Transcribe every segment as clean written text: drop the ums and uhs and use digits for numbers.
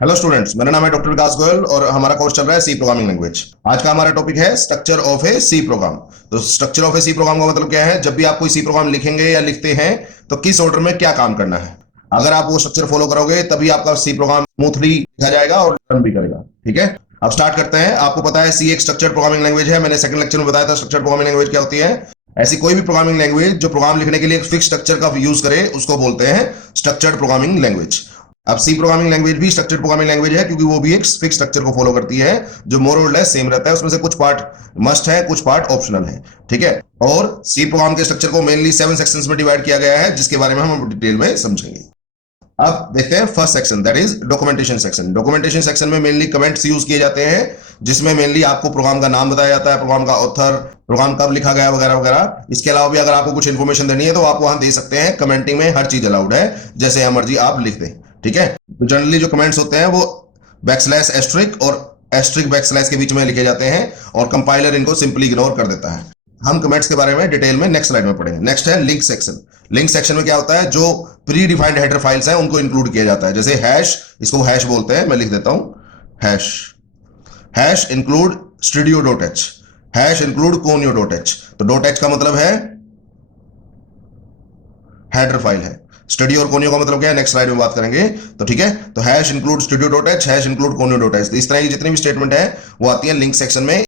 Hello students, मेरा नाम है डॉक्टर विकास गोयल और हमारा कोर्स चल रहा है सी प्रोग्रामिंग लैंग्वेज। आज का हमारा टॉपिक है structure of a C program. तो structure of a C program का मतलब क्या है? जब भी आप कोई सी प्रोग्राम लिखेंगे या लिखते हैं तो किस ऑर्डर में क्या काम करना है। अगर आप वो स्ट्रक्चर फॉलो करोगे तभी आपका सी प्रोग्राम स्मूथली लिखा जाएगा और रन भी करेगा। ठीक है, अब स्टार्ट करते हैं। आपको पता है सी एक स्ट्रक्चर प्रोग्रामिंग लैंग्वेज है। मैंने सेकंड लेक्चर में बताया था स्ट्रक्चर प्रोग्रामिंग लैंग्वेज क्या होती है। ऐसी कोई भी प्रोग्रामिंग लैंग्वेज जो प्रोग्राम लिखने के लिए एक फिक्स स्ट्रक्चर का यूज करे उसको बोलते हैं स्ट्रक्चर्ड प्रोग्रामिंग लैंग्वेज। अब सी प्रोग्रामिंग लैंग्वेज भी स्ट्रक्चर्ड प्रोग्रामिंग लैंग्वेज है क्योंकि वो भी एक फिक्स स्ट्रक्चर को फॉलो करती है जो मोर और लेस सेम रहता है। उसमें से कुछ पार्ट मस्ट है, कुछ पार्ट ऑप्शनल है। ठीक है, और सी प्रोग्राम के स्ट्रक्चर को मेनली 7 सेक्शंस में डिवाइड किया गया है जिसके बारे में हम डिटेल में समझेंगे। अब देखते हैं first section, that is documentation section. Documentation section में मेनली कमेंट्स यूज किए जाते हैं जिसमें मेनली आपको प्रोग्राम का नाम बताया जाता है, प्रोग्राम का ऑथर, प्रोग्राम कब लिखा गया वगैरह वगैरह। इसके अलावा भी अगर आपको कुछ इन्फॉर्मेशन देनी है तो आप वहां दे सकते हैं। कमेंटिंग में हर चीज अलाउड है, जैसे मर्जी आप लिख दें। ठीक है, तो जनरली जो कमेंट्स होते हैं वो बैकस्लैश एस्ट्रिक और एस्ट्रिक बैकस्लैश के बीच में लिखे जाते हैं और कंपाइलर इनको सिंपली इग्नोर कर देता है। हम कमेंट्स के बारे में डिटेल में नेक्स्ट स्लाइड में पढ़ेंगे। नेक्स्ट है लिंक सेक्शन। लिंक सेक्शन में क्या होता है? जो प्री डिफाइंड हेडर फाइल्स हैं उनको इंक्लूड किया जाता है। जैसे हैश, इसको हैश बोलते हैं, मैं लिख देता हूं hash. Hash include studio dot H, hash include conio dot H. तो डॉट एच का मतलब है हेडर फाइल है। स्टूडियो और कोनियो का मतलब क्या है नेक्स्ट स्लाइड में बात करेंगे। तो ठीक है, तो hash include studio dot H, hash include conio dot H. इस तरह की जितनी भी स्टेटमेंट है वो आती है लिंक सेक्शन में।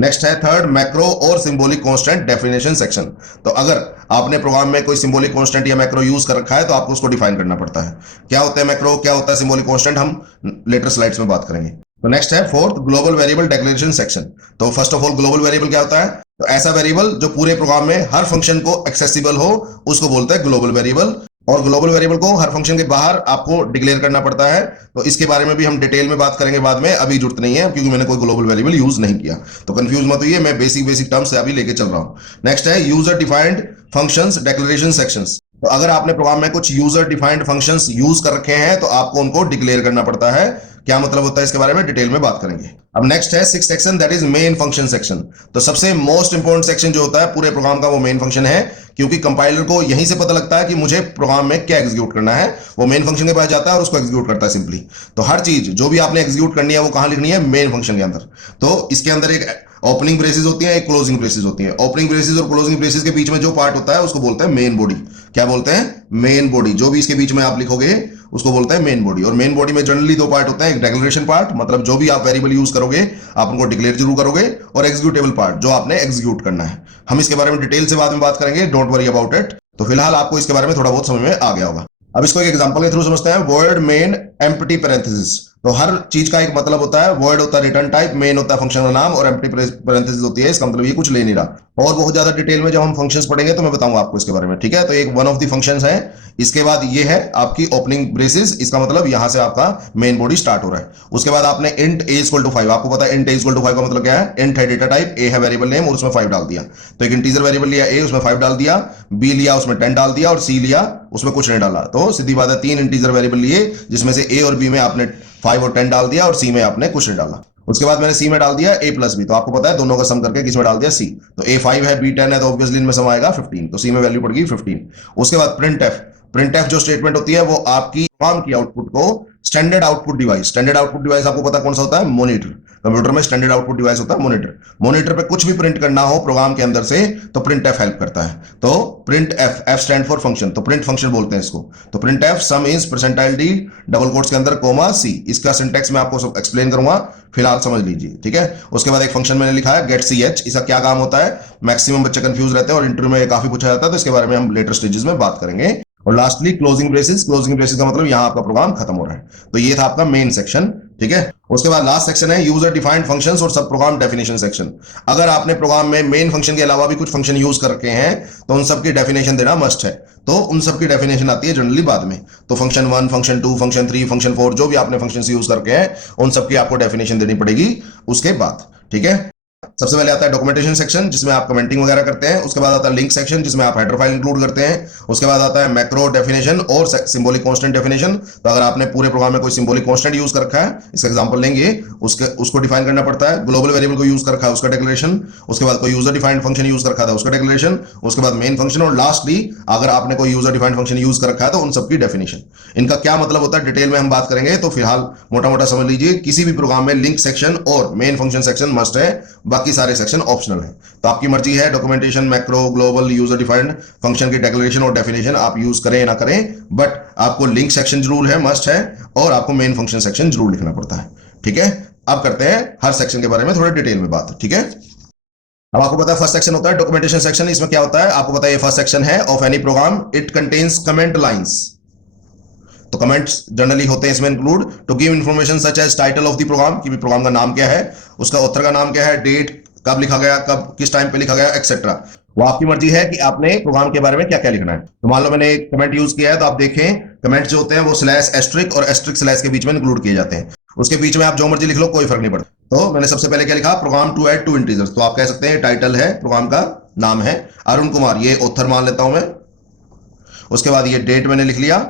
नेक्स्ट है थर्ड, मैक्रो और सिंबॉलिक कांस्टेंट डेफिनेशन सेक्शन। तो अगर आपने प्रोग्राम में कोई सिंबॉलिक कांस्टेंट या मैक्रो यूज कर रखा है तो आपको उसको डिफाइन करना पड़ता है। क्या होता है मैक्रो, क्या होता है सिंबॉलिक कांस्टेंट, हम लेटर स्लाइड्स में बात करेंगे। तो नेक्स्ट है fourth, global variable declaration section. तो first of all global variable क्या होता है? तो ऐसा वेरिएबल जो पूरे प्रोग्राम में हर फंक्शन को एक्सेसिबल हो उसको बोलते हैं ग्लोबल वेरिएबल। और ग्लोबल वेरिएबल को हर फंक्शन के बाहर आपको डिक्लेयर करना पड़ता है। तो इसके बारे में भी हम डिटेल में बात करेंगे बाद में, अभी जरूरत नहीं है क्योंकि मैंने कोई ग्लोबल वेरिएबल यूज नहीं किया। तो कंफ्यूज मत होइए, मैं बेसिक बेसिक टर्म्स से अभी लेके चल रहा हूं। नेक्स्ट है user defined functions declaration sections. तो अगर आपने प्रोग्राम में कुछ यूजर डिफाइंड फंक्शंस यूज कर रखे हैं तो आपको उनको डिक्लेयर करना पड़ता है। क्या मतलब होता है इसके बारे में डिटेल में बात करेंगे। अब नेक्स्ट है six section, that is main function section. तो सबसे मोस्ट इंपोर्टेंट सेक्शन जो होता है पूरे प्रोग्राम का वो मेन फंक्शन है, क्योंकि कंपाइलर को यहीं से पता लगता है कि मुझे प्रोग्राम में क्या एग्जीक्यूट करना है। वो मेन फंक्शन के पास जाता है और उसको एग्जीक्यूट करता है सिंपली। तो हर चीज जो भी आपने एग्जीक्यूट करनी है वो कहां लिखनी है? मेन फंक्शन के अंदर। तो इसके अंदर एक ओपनिंग ब्रेसेस होती है, एक क्लोजिंग ब्रेसेस होती है। ओपनिंग ब्रेसेस और क्लोजिंग ब्रेसेस के बीच में जो पार्ट होता है उसको बोलते हैं मेन बॉडी। क्या बोलते हैं? Main body. जो भी इसके बीच में आप लिखोगे उसको बोलते हैं मेन बॉडी। और मेन बॉडी में जनरली दो पार्ट होते हैं, एक डिक्लेरेशन पार्ट, मतलब जो भी आप वेरिएबल यूज करोगे आप उनको डिक्लेयर जरूर करोगे, और एग्जीक्यूटेबल पार्ट जो आपने एग्जीक्यूट करना है। हम इसके बारे में डिटेल से बाद में बात करेंगे, डोंट वरी अबाउट इट। तो फिलहाल आपको इसके बारे में थोड़ा बहुत समझ में आ गया होगा। अब इसको एक एग्जांपल के थ्रू समझते हैं। Word main empty parenthesis. तो हर चीज का एक मतलब होता है। वर्ड होता है रिटर्न टाइप, मेन होता है फंक्शन का नाम, और एम्प्टी पैरेंथेसिस होती है इसका मतलब ये कुछ ले नहीं रहा। और बहुत ज्यादा डिटेल में जब हम फंक्शंस पढ़ेंगे तो मैं बताऊंगा आपको इसके बारे में। ठीक है, तो एक वन ऑफ द फंक्शंस है। इसके बाद ये है आपकी ओपनिंग ब्रेसेस, इसका मतलब यहां से आपका मेन बॉडी स्टार्ट हो रहा है। उसके बाद आपने इंट ए इक्वल टू 5, आपको पता है इंट ए इक्वल टू 5 का मतलब क्या है? इंट है डेटा टाइप, ए है वेरिएबल नेम और उसमें 5 डाल दिया। तो एक इंटीजर वेरिएबल लिया ए, उसमें 5 डाल दिया, बी लिया उसमें 10 डाल दिया, और सी लिया उसमें कुछ नहीं डाला। तो सीधी बात है, 3 इंटीजर वेरिएबल लिए जिसमें से ए और बी में आपने 5 और 10 डाल दिया और सी में आपने कुछ नहीं डाला। उसके बाद मैंने सी में डाल दिया ए प्लस बी, तो आपको पता है दोनों का सम करके किसमें डाल दिया? सी। तो ए 5 है, बी 10 है, तो ऑब्वियसली इनमें सम आएगा 15। तो सी में वैल्यू पड़ गई 15। उसके बाद प्रिंट एफ। प्रिंट एफ जो स्टेटमेंट होती है वो आपकी प्रोग्राम की आउटपुट को standard output device, standard output device आपको पता कौन सा होता है? मॉनिटर। कंप्यूटर में स्टैंडर्ड आउटपुट डिवाइस होता है मॉनिटर। मॉनिटर पे कुछ भी प्रिंट करना हो प्रोग्राम के अंदर से तो प्रिंट एफ हेल्प करता है। तो print F, F stand for function, तो प्रिंट फंक्शन बोलते हैं इसको। तो print F some is percentile D double quotes के अंदर कोमा सी। इसका सिंटेक्स मैं आपको एक्सप्लेन करूंगा, फिलहाल समझ लीजिए। ठीक है, उसके बाद एक फंक्शन मैंने लिखा है गेट सी एच। इसका क्या काम होता है? मैक्सिमम बच्चे कंफ्यूज रहते हैं और इंटरव्यू में काफी पूछा जाता है, तो इसके बारे में हम लेटर स्टेजेस में बात करेंगे। और lastly closing braces. Closing braces का मतलब यहां आपका प्रोग्राम खत्म हो रहा है। तो ये था आपका मेन सेक्शन। ठीक है, उसके बाद लास्ट सेक्शन है यूजर डिफाइंड फंक्शंस और सब प्रोग्राम डेफिनेशन सेक्शन। अगर आपने प्रोग्राम में मेन फंक्शन के अलावा भी कुछ फंक्शन यूज कर रखे हैं तो उन सब की डेफिनेशन देना मस्ट है। तो उन सब की डेफिनेशन आती है जनरली बाद में। तो फंक्शन 1, फंक्शन 2, फंक्शन 3, फंक्शन 4, जो भी आपने फंक्शन यूज करके हैं उन सब की आपको डेफिनेशन देनी पड़ेगी उसके बाद। ठीक है, सबसे पहले आता है डॉक्यूमेंटेशन सेक्शन जिसमें आप कमेंटिंग वगैरह करते हैं, उसके बाद आता है लिंक सेक्शन जिसमें आप हेडर फाइल इंक्लूड करते हैं, उसके बाद आता है मैक्रो डेफिनेशन और सिंबॉलिक कांस्टेंट डेफिनेशन। तो अगर आपने पूरे प्रोग्राम में कोई सिंबॉलिक कांस्टेंट यूज कर रखा है, इसका एग्जांपल लेंगे, उसको डिफाइन करना पड़ता है। ग्लोबल वेरिएबल को यूज कर रखा है उसका डिक्लेरेशन, उसके बाद कोई यूजर डिफाइंड फंक्शन यूज कर रखा था उसका डिक्लेरेशन, उसके बाद मेन फंक्शन, और लास्टली अगर आपने कोई यूजर डिफाइंड फंक्शन यूज कर रखा है तो उन सबकी डेफिनेशन। इनका क्या मतलब होता है डिटेल में हम बात करेंगे, तो फिलहाल मोटा मोटा समझ लीजिए किसी भी प्रोग्राम में लिंक सेक्शन और मेन फंक्शन सेक्शन मस्ट है, बाकी सारे सेक्शन ऑप्शनल है। तो आपकी मर्जी है documentation, macro, global, user defined function की डिक्लेरेशन और डेफिनेशन आप यूज करें ना करें, बट आपको लिंक सेक्शन जरूर है, मस्ट है, और आपको मेन फंक्शन सेक्शन जरूर लिखना पड़ता है। ठीक है, अब करते हैं हर सेक्शन के बारे में थोड़ा डिटेल में बात। ठीक है, अब आपको पता है फर्स्ट सेक्शन होता है डॉक्यूमेंटेशन सेक्शन। इसमें क्या होता है आपको पता है, ये फर्स्ट सेक्शन है of any program, it contains comment lines. तो कमेंट्स जनरली होते हैं इसमें include to give information such as title of the program, कि प्रोग्राम का नाम क्या है, उसका ऑथर का नाम क्या है, डेट कब लिखा गया, कब किस टाइम पे लिखा गया, एक्सेट्रा। वो आपकी मर्जी है कि आपने प्रोग्राम के बारे में क्या क्या लिखना है। तो मान लो मैंने एक कमेंट यूज किया है, तो आप देखें कमेंट जो होते हैं वो स्लैश एस्ट्रिक और एस्ट्रिक स्लैश के बीच में इंक्लूड किए जाते हैं। उसके बीच में आप जो मर्जी लिख लो, कोई फर्क नहीं पड़ता। तो मैंने सबसे पहले क्या लिखा, program to add two integers. तो आप कह सकते हैं टाइटल है, प्रोग्राम का नाम है अरुण कुमार, ये ऑथर मान लेता हूं मैं। उसके बाद ये डेट मैंने लिख लिया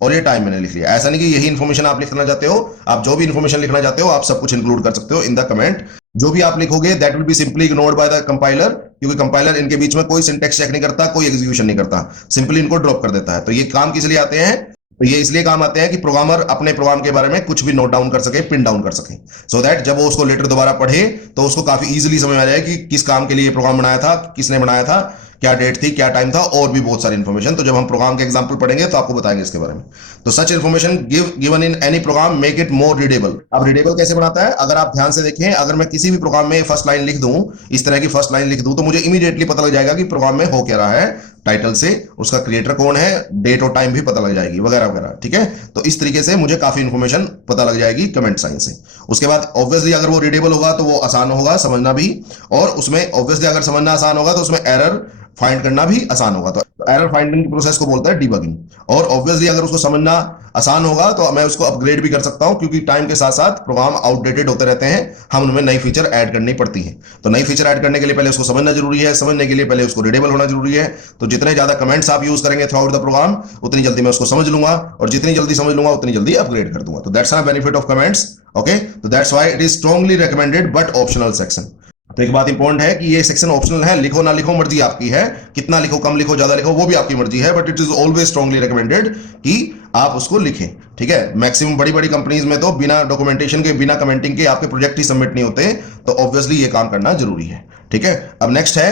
और ये टाइम मैंने लिख लिया। ऐसा नहीं कि यही इंफॉर्मेशन आप लिखना चाहते हो, आप जो भी इंफॉर्मेशन लिखना चाहते हो आप सब कुछ इंक्लूड कर सकते हो इन द कमेंट। जो भी आप लिखोगे that will be simply ignored by the compiler, क्योंकि कंपाइलर इनके बीच में कोई सिंटेक्स चेक नहीं करता, कोई एग्जीक्यूशन नहीं करता, सिंपली इनको ड्रॉप कर देता है। तो ये काम किस लिए आते हैं, तो ये इसलिए काम आते हैं कि प्रोग्रामर अपने प्रोग्राम के बारे में कुछ भी नोट डाउन कर सके, पिन डाउन कर सके, सो दैट जब वो उसको लेटर दोबारा पढ़े तो उसको काफी इजीली समझ में आ जाए कि किस काम के लिए प्रोग्राम बनाया था, किसने बनाया था, क्या डेट थी, क्या टाइम था, और भी बहुत सारी इंफॉर्मेशन। तो जब हम प्रोग्राम के एग्जांपल पढ़ेंगे तो आपको बताएंगे इसके बारे में। तो such information given in any program make it more readable. अब रीडेबल कैसे बनाता है, अगर आप ध्यान से देखें, अगर मैं किसी भी प्रोग्राम में फर्स्ट लाइन लिख दूं, इस तरह की फर्स्ट लाइन लिख दूं, तो मुझे इमीडिएटली पता लग जाएगा कि प्रोग्राम में हो क्या रहा है, टाइटल से उसका क्रिएटर कौन है, डेट और टाइम भी पता लग जाएगी, वगैरह वगैरह। ठीक है, तो इस तरीके से मुझे काफी इंफॉर्मेशन पता लग जाएगी कमेंट साइन से। उसके बाद ऑब्वियसली अगर वो रीडेबल होगा तो वो आसान होगा समझना भी, और उसमें ऑब्वियसली अगर समझना आसान होगा तो उसमें एरर फाइंड करना भी आसान होगा। तो एरर फाइंडिंग की प्रोसेस को बोलता है डिबगिंग। और ऑब्वियसली अगर उसको समझना आसान होगा तो मैं उसको अपग्रेड भी कर सकता हूं, क्योंकि टाइम के साथ साथ प्रोग्राम आउटडेटेड होते रहते हैं, हम उनमें नई फीचर ऐड करनी पड़ती है। तो नई फीचर ऐड करने के लिए पहले उसको समझना जरूरी है, समझने के लिए पहले उसको रीडेबल होना जरूरी है। तो जितने ज्यादा कमेंट्स आप यूज करेंगे थ्रू आउट द प्रोग्राम, उतनी जल्दी मैं उसको समझ लूंगा, और जितनी जल्दी समझ लूंगा उतनी जल्दी अपग्रेड कर दूंगा। तो that's a benefit of comments. Okay, तो that's why it is strongly recommended but optional section. तो एक बात इंपॉर्टेंट है कि ये सेक्शन ऑप्शनल है, लिखो ना लिखो मर्जी आपकी है, कितना लिखो, कम लिखो, ज्यादा लिखो, वो भी आपकी मर्जी है, but it is always strongly recommended कि आप उसको लिखें। ठीक है, मैक्सिमम बड़ी बड़ी कंपनीज में तो बिना डॉक्यूमेंटेशन के, बिना कमेंटिंग के आपके प्रोजेक्ट ही सबमिट नहीं होते, तो ऑब्वियसली ये काम करना जरूरी है। ठीक है, अब नेक्स्ट है,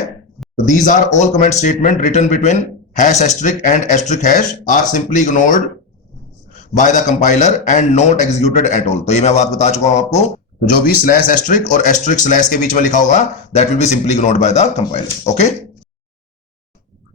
these are all comment statement written between hash asterisk and asterisk hash are simply ignored by the compiler and not executed at all. तो ये मैं बात बता चुका हूं आपको, जो भी स्लैश एस्ट्रिक और एस्ट्रिक स्लैश के बीच में लिखा होगा that will be simply ignored by the compiler. Okay,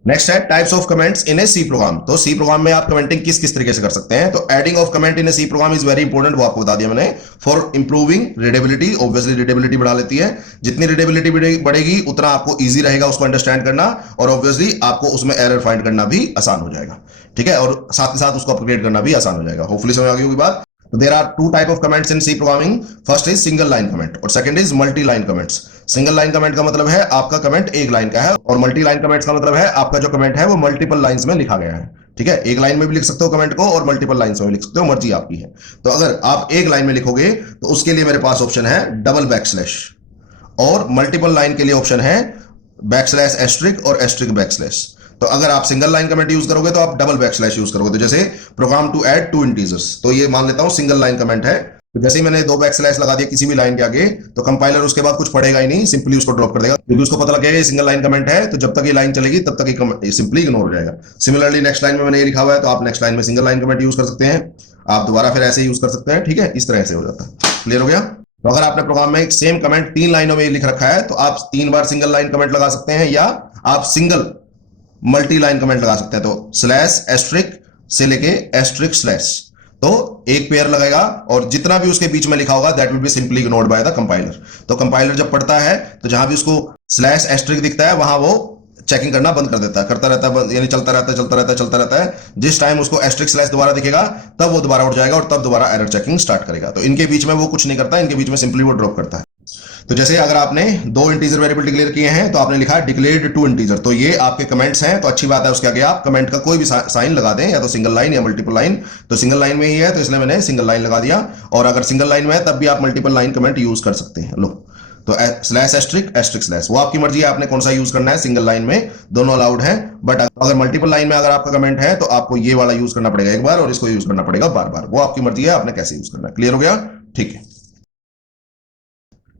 next है types of comments in a C program. तो सी प्रोग्राम में आप कमेंटिंग किस किस तरीके से कर सकते हैं। तो adding of comment in a C program is very important, वो आपको बता दिया मैंने, for improving readability. Obviously readability बढ़ा लेती है, जितनी रीडेबिलिटी बढ़ेगी उतना आपको इजी रहेगा उसको अंडरस्टैंड करना, और ऑब्वियसली आपको उसमें एरर फाइंड करना भी आसान हो जाएगा। ठीक है, और साथ ही साथ उसको अपग्रेड करना भी आसान हो जाएगा। होपफुली समझ आ गई होगी बात। So there are two type of comments in C programming. First is single line comment और second is multi line comments. Single line comment का मतलब है आपका कमेंट एक लाइन का है, और मल्टी लाइन कमेंट्स का मतलब है आपका जो कमेंट है वो मल्टीपल लाइंस में लिखा गया है। ठीक है, एक लाइन में भी लिख सकते हो कमेंट को और मल्टीपल लाइंस में भी लिख सकते हो, मर्जी आपकी है। तो अगर आप एक लाइन में लिखोगे तो उसके लिए मेरे पास ऑप्शन है डबल बैकस्लैश, और मल्टीपल लाइन के लिए ऑप्शन है बैकस्लैश एस्ट्रिक और एस्ट्रिक बैकस्लैश। तो अगर आप सिंगल लाइन कमेंट यूज करोगे तो आप डबल बैकस्लैश यूज करोगे। तो जैसे program to add two integers, तो ये मान लेता हूं सिंगल लाइन कमेंट है, तो जैसे ही मैंने दो बैकस्लैश लगा दिया किसी भी लाइन के आगे, तो कंपाइलर उसके बाद कुछ पढ़ेगा ही नहीं, सिंपली उसको ड्रॉप कर देगा, क्योंकि उसको पता लग गया ये सिंगल लाइन कमेंट है, तो जब तक ये लाइन चलेगी तब तक ये सिंपली इग्नोर हो जाएगा। सिमिलरली नेक्स्ट लाइन में मैंने ये लिखा हुआ है, तो आप नेक्स्ट लाइन में सिंगल लाइन कमेंट यूज कर सकते हैं, आप दोबारा फिर ऐसे यूज कर सकते हैं। ठीक है, इस तरह से हो जाता है। क्लियर हो गया। तो अगर आपने प्रोग्राम में सेम कमेंट 3 लाइनों में लिख रखा है तो आप 3 बार सिंगल लाइन कमेंट लगा सकते हैं, या आप सिंगल मल्टी लाइन कमेंट लगा सकते हैं। तो स्लैश एस्ट्रिक से लेके एस्ट्रिक स्लैश, तो एक पेयर लगेगा, और जितना भी उसके बीच में लिखा होगा that will be simply ignored by the compiler. तो कंपाइलर जब पढ़ता है तो जहां भी उसको स्लैश एस्ट्रिक दिखता है वहां वो चेकिंग करना बंद कर देता है, करता रहता है, यानी चलता रहता है। जिस टाइम उसको एस्ट्रिक स्लैश दोबारा दिखेगा तब वो दोबारा उठ जाएगा और तब दोबारा एरर चेकिंग स्टार्ट करेगा। तो इनके बीच में वो कुछ नहीं करता, इनके बीच में सिंपली वो ड्रॉप करता है। तो जैसे अगर आपने दो इंटीजर वेरिएबल डिक्लेयर किए हैं तो आपने लिखा डिक्लेयर्ड टू इंटीजर, तो ये आपके कमेंट्स हैं, तो अच्छी बात है, उसके आगे आप कमेंट का कोई भी साइन लगा दें, या तो सिंगल लाइन या मल्टीपल लाइन। तो सिंगल लाइन में ही है तो इसलिए मैंने सिंगल लाइन लगा दिया, और अगर सिंगल लाइन में है तब भी आप मल्टीपल लाइन कमेंट यूज कर सकते हैं। लो, तो स्लैश एस्ट्रिक एस्ट्रिक स्लैश, वो आपकी मर्जी है आपने कौन सा यूज करना है। सिंगल लाइन में दोनों अलाउड है, बट अगर मल्टीपल लाइन में अगर आपका कमेंट है तो आपको ये वाला यूज करना पड़ेगा एक बार और इसको यूज करना पड़ेगा बार बार, वो आपकी मर्जी है आपने कैसे यूज करना है। क्लियर हो गया? ठीक है।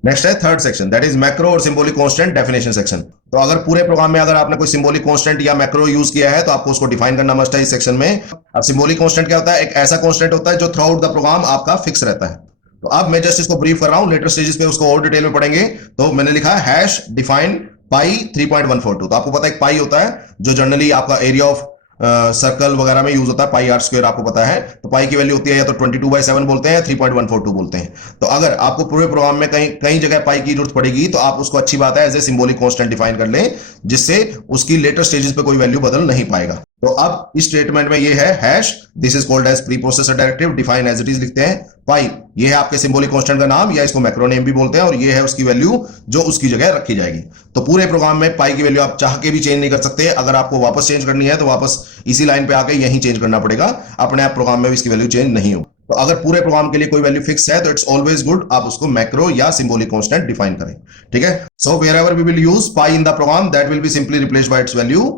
नेक्स्ट है third section, that is macro और सिंबॉलिक कांस्टेंट डेफिनेशन सेक्शन। तो अगर पूरे प्रोग्राम में अगर आपने कोई सिंबॉलिक कांस्टेंट या मैक्रो यूज किया है तो आपको उसको डिफाइन करना मस्ट है इस सेक्शन में। अब सिंबॉलिक कांस्टेंट क्या होता है? एक ऐसा कांस्टेंट होता है जो थ्रू आउट द प्रोग्राम आपका फिक्स रहता है। तो अब मैं जस्ट इसको ब्रीफ कर रहा हूं, लेटर स्टेजेस पे उसको और डिटेल में पढ़ेंगे। तो मैंने लिखा है हैश डिफाइन पाई 3.142। तो आपको पता है एक पाई होता है जो जनरली आपका एरिया ऑफ सर्कल वगैरह में यूज होता है, पाई आर स्क्वायर आपको पता है। तो पाई की वैल्यू होती है या तो 22/7 बोलते हैं, 3.142 बोलते हैं। तो अगर आपको पूरे प्रोग्राम में कहीं कहीं जगह पाई की जरूरत पड़ेगी तो आप उसको अच्छी बात है as a symbolic constant define कर लें, जिससे उसकी लेटर स्टेजेस पे कोई वैल्यू बदल नहीं पाएगा। तो अब इस स्टेटमेंट में ये है hash, this is called as preprocessor directive, define as it is लिखते हैं। पाई ये है आपके सिंबॉलिक कांस्टेंट का नाम, या इसको मैक्रो नेम भी बोलते हैं, और ये है उसकी वैल्यू जो उसकी जगह रखी जाएगी। तो पूरे प्रोग्राम में पाई की वैल्यू आप चाह के भी चेंज नहीं कर सकते। अगर आपको वापस चेंज करनी है तो वापस इसी लाइन पे आके यहीं चेंज करना पड़ेगा, अपने आप प्रोग्राम में भी इसकी वैल्यू चेंज नहीं हो। तो अगर पूरे प्रोग्राम के लिए कोई वैल्यू फिक्स है तो इट्स ऑलवेज गुड आप उसको मैक्रो या सिंबॉलिक कांस्टेंट डिफाइन करें। ठीक है। So wherever we will use pi in the program, that will be simply replaced by its value,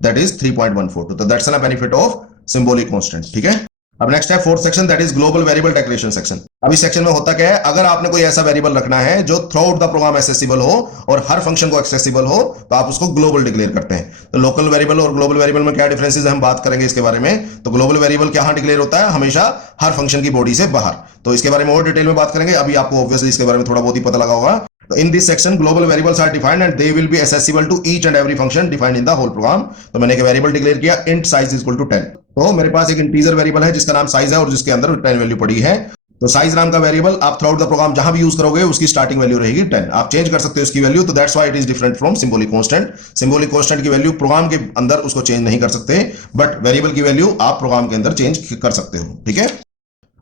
that is 3.142। तो that's a benefit of symbolic constant. ठीक है। अब नेक्स्ट है fourth section, that is global variable declaration section. अब इस section में होता क्या है, अगर आपने कोई ऐसा वेरिएबल रखना है जो throughout the program accessible हो और हर फंक्शन को एक्सेसिबल हो, तो आप उसको ग्लोबल डिक्लेयर करते हैं। तो लोकल वेरिएबल और ग्लोबल वेरिएबल में क्या डिफरेंसेस है हम बात करेंगे इसके बारे में। तो ग्लोबल वेरिएबल क्या डिक्लेयर होता है? हमेशा हर फंक्शन की बॉडी से बाहर। तो इसके बारे में और डिटेल में बात करेंगे, अभी आपको ऑब्वियसली इसके बारे में थोड़ा बहुत ही पता लगा होगा। तो in this section global variables are defined and they will be accessible to each and every function defined in the whole program। तो मैंने एक वेरिएबल डिक्लेयर किया int size is equal to 10। तो मेरे पास एक इंटीजर वेरिएबल है जिसका नाम साइज है और जिसके अंदर 10 वैल्यू पड़ी है। तो साइज नाम का वेरिएबल आप थ्रू आउट द प्रोग्राम जहां भी यूज करोगे उसकी स्टार्टिंग वैल्यू रहेगी 10। आप चेंज कर सकते हो इसकी वैल्यू, तो that's why it is different from symbolic constant. Symbolic constant की वैल्यू प्रोग्राम के अंदर उसको चेंज नहीं कर सकते, बट वेरिएबल की वैल्यू आप प्रोग्राम के अंदर चेंज कर सकते हो। ठीक है।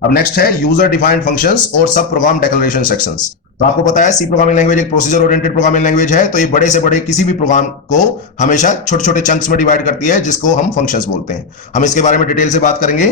अब नेक्स्ट है यूजर डिफाइंड फंक्शंस और सब प्रोग्राम डिक्लेरेशन सेक्शंस। तो आपको पता है सी प्रोग्रामिंग लैंग्वेज एक प्रोसीजर ओरिएंटेड प्रोग्रामिंग लैंग्वेज है। तो ये बड़े से बड़े किसी भी प्रोग्राम को हमेशा छोटे छोटे चंक्स में डिवाइड करती है, जिसको हम फंक्शंस बोलते हैं। हम इसके बारे में डिटेल से बात करेंगे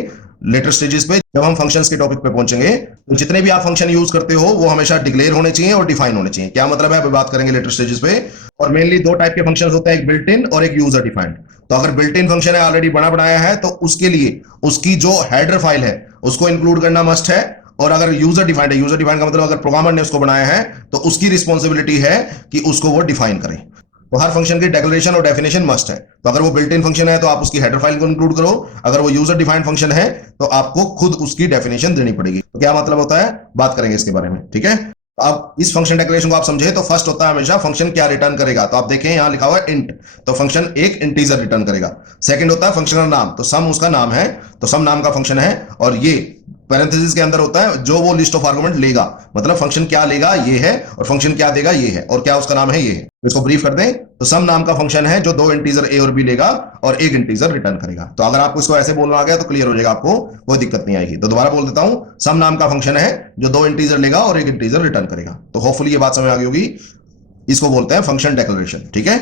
लेटर स्टेजेस पे, जब हम फंक्शंस के टॉपिक पे पहुंचेंगे। तो जितने भी आप फंक्शन यूज करते हो वो हमेशा डिक्लेयर होने चाहिए और डिफाइन होने चाहिए। क्या मतलब है अभी बात करेंगे लेटर स्टेजेस पे। और मेनली दो टाइप के फंक्शंस होते हैं, एक बिल्ट इन और एक यूजर डिफाइंड। तो अगर बिल्ट इन फंक्शन है ऑलरेडी बना बनाया है तो उसके लिए उसकी जो हेडर फाइल है उसको इंक्लूड करना मस्ट है। और अगर यूजर डिफाइंड है, यूजर डिफाइंड का मतलब अगर प्रोग्रामर ने उसको बनाया है तो उसकी रिस्पॉन्सिबिलिटी है कि उसको वो डिफाइन करे। तो हर फंक्शन की डिक्लेरेशन और डेफिनेशन मस्ट है। तो अगर वो बिल्ट इन फंक्शन है तो आप उसकी हेडर फाइल को इंक्लूड करो, अगर वो यूजर डिफाइंड फंक्शन है तो आपको खुद उसकी डेफिनेशन देनी पड़ेगी। तो क्या मतलब होता है बात करेंगे इसके बारे में। ठीक है। अब इस फंक्शन डिक्लेरेशन को आप समझे तो फर्स्ट होता है हमेशा फंक्शन क्या रिटर्न करेगा। तो आप देखें यहां लिखा हुआ है इंट, तो फंक्शन एक इंटीजर रिटर्न करेगा। सेकंड होता है फंक्शन का नाम, तो सम उसका नाम है, तो सम नाम का फंक्शन है। और ये पैरेंथेसिस के अंदर होता है जो वो लिस्ट ऑफ आर्गुमेंट लेगा, मतलब फंक्शन क्या लेगा ये है और फंक्शन क्या देगा ये है, और क्या उसका नाम है ये है। इसको ब्रीफ कर दें तो सम नाम का फंक्शन है जो दो इंटीजर ए और बी लेगा और एक इंटीजर रिटर्न करेगा। तो अगर आपको इसको ऐसे बोलना आ गया तो क्लियर हो जाएगा, आपको कोई दिक्कत नहीं आएगी। तो दोबारा बोल देता हूं, सम नाम का फंक्शन है जो दो इंटीजर लेगा और एक इंटीजर रिटर्न करेगा। तो होपफुली ये बात समझ आ गई होगी। इसको बोलते हैं फंक्शन डिक्लेरेशन। ठीक है।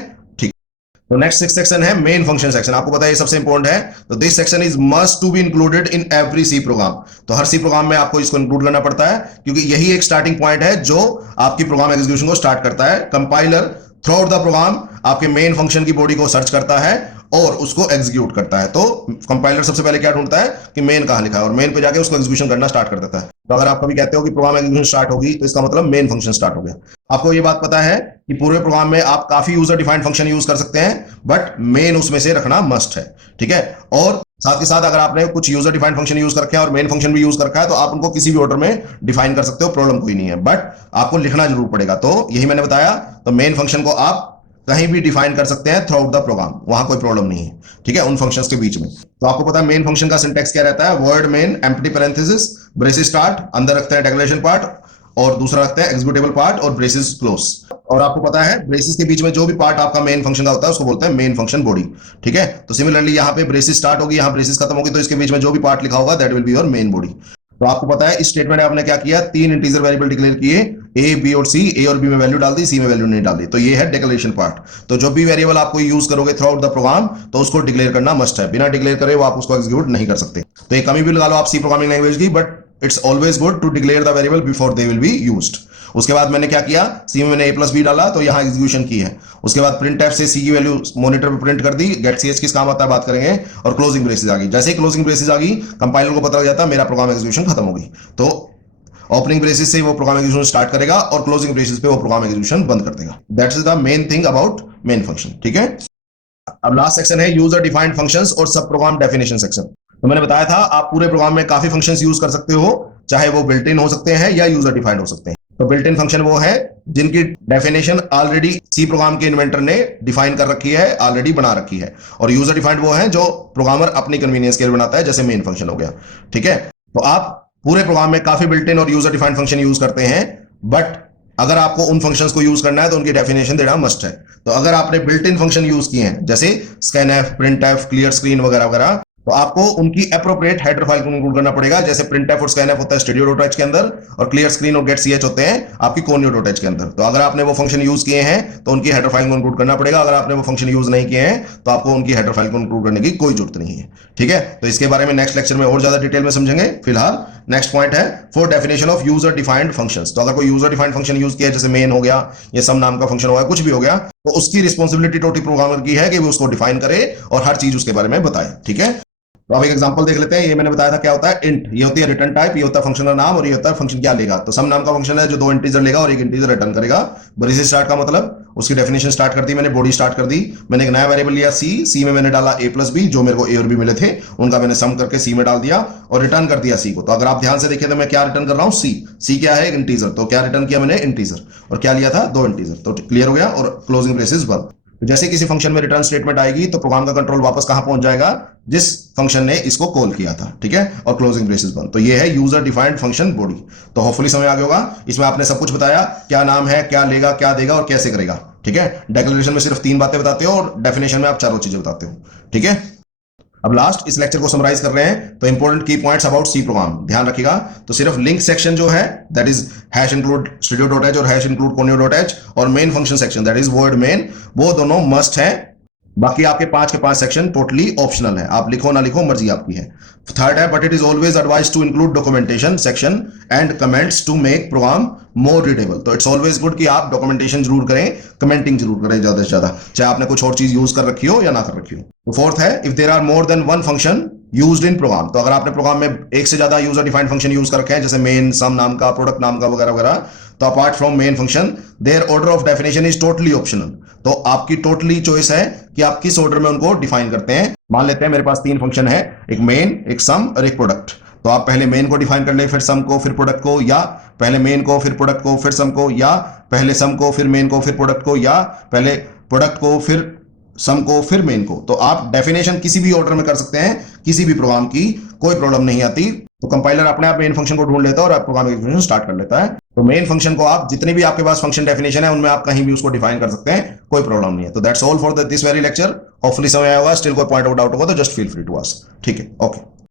तो नेक्स्ट सेक्शन है मेन फंक्शन सेक्शन। आपको पता है ये सबसे इंपॉर्टेंट है। तो this section is must to be included in every C program. तो हर सी प्रोग्राम में आपको इसको इंक्लूड करना पड़ता है, क्योंकि यही एक स्टार्टिंग पॉइंट है जो आपकी प्रोग्राम एग्जीक्यूशन को स्टार्ट करता है। Compiler throughout the program आपके मेन फंक्शन की बॉडी को सर्च करता है और उसको एग्जीक्यूट करता है। तो कंपाइलर सबसे पहले क्या ढूंढता है कि मेन कहां लिखा है, और मेन पे जाके उसको एग्जीक्यूशन करना स्टार्ट कर देता है। तो अगर आप कभी कहते हो कि प्रोग्राम एग्जीक्यूशन स्टार्ट होगी तो इसका मतलब मेन फंक्शन स्टार्ट हो गया। आपको ये बात पता है कि पूरे प्रोग्राम में आप काफी यूजर डिफाइंड फंक्शन यूज कर सकते हैं, बट मेन उसमें से रखना मस्ट है। ठीक है। और साथ के साथ अगर आपने कुछ यूजर डिफाइंड फंक्शन यूज कर रखे हैं और मेन फंक्शन भी यूज कर रखा है तो आप उनको किसी भी ऑर्डर में डिफाइन कर सकते हो, प्रॉब्लम कोई नहीं है, बट आपको लिखना जरूर पड़ेगा। तो यही मैंने बताया। तो मेन फंक्शन को आप कहीं भी डिफाइन कर सकते हैं थ्रू आउट द प्रोग्राम, वहां कोई प्रॉब्लम नहीं है। ठीक है। उन फंक्शंस के बीच में तो आपको पता है मेन फंक्शन का सिंटैक्स क्या रहता है, word main empty parenthesis braces start, अंदर रखते हैं डिक्लेरेशन पार्ट और दूसरा रखते हैं एग्जीक्यूटेबल पार्ट और ब्रेसेस क्लोज। और आपको पता है ब्रेसेस के बीच में जो भी पार्ट आपका मेन फंक्शन का होता है उसको बोलते हैं मेन फंक्शन बॉडी। ठीक है। तो सिमिलरली यहाँ पे ब्रेसेस स्टार्ट होगी, यहाँ ब्रेसेस खत्म होगी, तो इसके बीच में जो भी पार्ट लिखा होगा that will be your main body. तो आपको पता है इस स्टेटमेंट में आपने क्या किया, तीन इंटीजर वेरिएबल डिक्लेयर किए, ए बी और सी, ए और बी में वैल्यू डाल दी, सी में वैल्यू नहीं डाली, तो ये है डिक्लेरेशन पार्ट। तो जो भी वेरिएबल आप कोई यूज करोगे थ्रू आउट द प्रोग्राम तो उसको डिक्लेयर करना मस्ट है, बिना डिक्लेयर करे वो आप उसको एग्जीक्यूट नहीं कर सकते। तो एक कमी भी लगा लो आप सी प्रोग्रामिंग लैंग्वेज की, but it's always good to declare the variable before they will be used. उसके बाद मैंने क्या किया, सी में मैंने ए प्लस बी डाला तो यहां एग्जीक्यूशन की है। उसके बाद प्रिंट एफ से सी की वैल्यू मॉनिटर पे प्रिंट कर दी, गेट सी एच किस काम आता है बात करेंगे, और क्लोजिंग ब्रेसेस आ गई। जैसे ही क्लोजिंग ब्रेसेस आ गई कंपाइलर को पता लग जाता मेरा प्रोग्राम एग्जीक्यूशन खत्म हो गई, तो ओपनिंग ब्रेसेस से वो प्रोग्राम एग्जीक्यूशन स्टार्ट करेगा और क्लोजिंग ब्रेसेस पे वो प्रोग्राम एग्जीक्यूशन बंद कर देगा। That's the main thing about main function, ठीक है। अब लास्ट सेक्शन है यूजर डिफाइंड फंक्शंस और सब प्रोग्राम डेफिनेशन सेक्शन। तो मैंने बताया था आप पूरे प्रोग्राम में काफी फंक्शंस यूज कर सकते हो, चाहे वो बिल्ट इन हो सकते हैं या यूजर डिफाइंड हो सकते हैं। तो बिल्ट इन फंक्शन वो है जिनकी डेफिनेशन ऑलरेडी सी प्रोग्राम के इन्वेंटर ने डिफाइन कर रखी है, ऑलरेडी बना रखी है, और यूजर डिफाइंड वो है जो प्रोग्रामर अपनी कन्वीनियंस के लिए बनाता है, जैसे मेन फंक्शन हो गया, ठीक है। तो आप पूरे प्रोग्राम में काफी बिल्ट इन और यूजर डिफाइंड फंक्शन यूज करते हैं, बट अगर आपको उन फंक्शंस को यूज करना है तो उनकी डेफिनेशन देना मस्ट है। तो अगर आपने बिल्ट इन फंक्शन यूज किए हैं जैसे स्कैनएफ, प्रिंटएफ, क्लियर स्क्रीन वगैरह वगैरह, तो आपको उनकी एप्रोप्रिएट हेडर फाइल को इंक्लूड करना पड़ेगा। जैसे प्रिंटएफ और स्कैनएफ होता है स्टूडियो.h के अंदर, और क्लियर स्क्रीन और गेट ch होते हैं आपकी conio.h के अंदर। तो अगर आपने वो फंक्शन यूज किए हैं तो उनकी हेडर फाइल को इंक्लूड करना पड़ेगा, अगर आपने वो फंक्शन यूज नहीं किए हैं तो आपको उनकी हेडर फाइल को इंक्लूड करने की कोई जरूरत नहीं है, ठीक है। तो इसके बारे में नेक्स्ट लेक्चर में और ज्यादा डिटेल में समझेंगे। फिलहाल नेक्स्ट पॉइंट है for definition of user defined functions. तो अगर कोई यूजर डिफाइंड फंक्शन यूज किया जैसे मेन हो गया या सम नाम का फंक्शन हो गया, कुछ भी हो गया, तो उसकी रिस्पॉन्सिबिलिटी टोटली प्रोग्रामर की है कि वो उसको डिफाइन करे और हर चीज उसके बारे में बताए, ठीक है। तो अब एक एग्जांपल देख लेते हैं। ये मैंने बताया था क्या होता है इंट, ये होती है रिटर्न टाइप, ये होता है फंक्शन का नाम, और ये होता है फंक्शन क्या लेगा। तो सम नाम का फंक्शन है जो 2 इंटीजर लेगा और 1 इंटीजर रिटर्न करेगा। ब्रेसेस स्टार्ट का मतलब उसकी डेफिनेशन स्टार्ट कर दी मैंने, बॉडी स्टार्ट कर दी मैंने, एक नया वेरिएबल लिया सी में मैंने डाला ए प्लस बी, जो मेरे को ए और बी मिले थे उनका मैंने सम करके सी में डाल दिया और रिटर्न कर दिया सी को। तो अगर आप ध्यान से देखें तो मैं क्या रिटर्न कर रहा हूं, सी क्या है, एक इंटीजर। तो क्या रिटर्न किया मैंने, इंटीजर, और क्या लिया था, 2 इंटीजर। तो क्लियर हो गया, और क्लोजिंग ब्रेसेस बंद। जैसे किसी फंक्शन में रिटर्न स्टेटमेंट आएगी तो प्रोग्राम का कंट्रोल वापस कहां पहुंच जाएगा, जिस फंक्शन ने इसको कॉल किया था, ठीक है, और क्लोजिंग ब्रेसेस बंद। तो ये है यूजर डिफाइंड फंक्शन बॉडी। तो होपफुली समझ आ गया होगा, इसमें आपने सब कुछ बताया, क्या नाम है, क्या लेगा, क्या देगा और कैसे करेगा, ठीक है। डिक्लेरेशन में सिर्फ 3 बातें बताते हो और डेफिनेशन में आप 4 चीजें बताते हो, ठीक है। अब लास्ट इस लेक्चर को समराइज कर रहे हैं, तो इंपॉर्टेंट की पॉइंट्स अबाउट सी प्रोग्राम ध्यान रखिएगा। तो सिर्फ लिंक सेक्शन जो है that is hash include studio.h और हैश इंक्लूड conio.h, और main function section that is word main, वो दोनों मस्ट है। बाकी आपके 5 के 5 सेक्शन टोटली ऑप्शनल है, आप लिखो ना लिखो मर्जी आपकी है। थर्ड है but it is always advise to include documentation section and comments to make program more readable. तो इट्स ऑलवेज गुड कि आप डॉक्यूमेंटेशन जरूर करें, कमेंटिंग जरूर करें ज्यादा से ज्यादा, चाहे आपने कुछ और चीज यूज कर रखी हो या ना कर रखी हो। तो फोर्थ है if there are more than one function used in program. तो अगर आपने प्रोग्राम में एक से ज्यादा यूजर डिफाइंड फंक्शन यूज कर रखे हैं जैसे मेन, सम नाम का, प्रोडक्ट नाम का वगैरह वगैरह, तो apart from main function their order of definition is totally optional. तो आपकी टोटली चॉइस है कि आप किस ऑर्डर में उनको डिफाइन करते हैं। मान लेते हैं मेरे पास 3 फंक्शन है, एक मेन, एक सम और एक प्रोडक्ट। तो आप पहले मेन को डिफाइन कर ले, फिर सम को, फिर प्रोडक्ट को, या पहले मेन को फिर प्रोडक्ट को फिर सम को, या पहले सम को फिर मेन को फिर प्रोडक्ट को, या पहले प्रोडक्ट को फिर सम को फिर मेन को। तो आप डेफिनेशन किसी भी ऑर्डर में कर सकते हैं, किसी भी प्रोग्राम की कोई प्रॉब्लम नहीं आती। तो कंपाइलर अपने आप मेन फंक्शन को ढूंढ लेता है और आप प्रोग्राम एग्जीक्यूशन स्टार्ट कर लेता है। तो मेन फंक्शन को आप जितने भी आपके पास फंक्शन डेफिनेशन है उनमें आप कहीं भी उसको डिफाइन कर सकते हैं, कोई प्रॉब्लम नहीं है। तो that's all for this very lecture. Hopefully समझ आया होगा। स्टिल कोई पॉइंट आउट होगा तो just feel free to ask, ठीक है, ओके।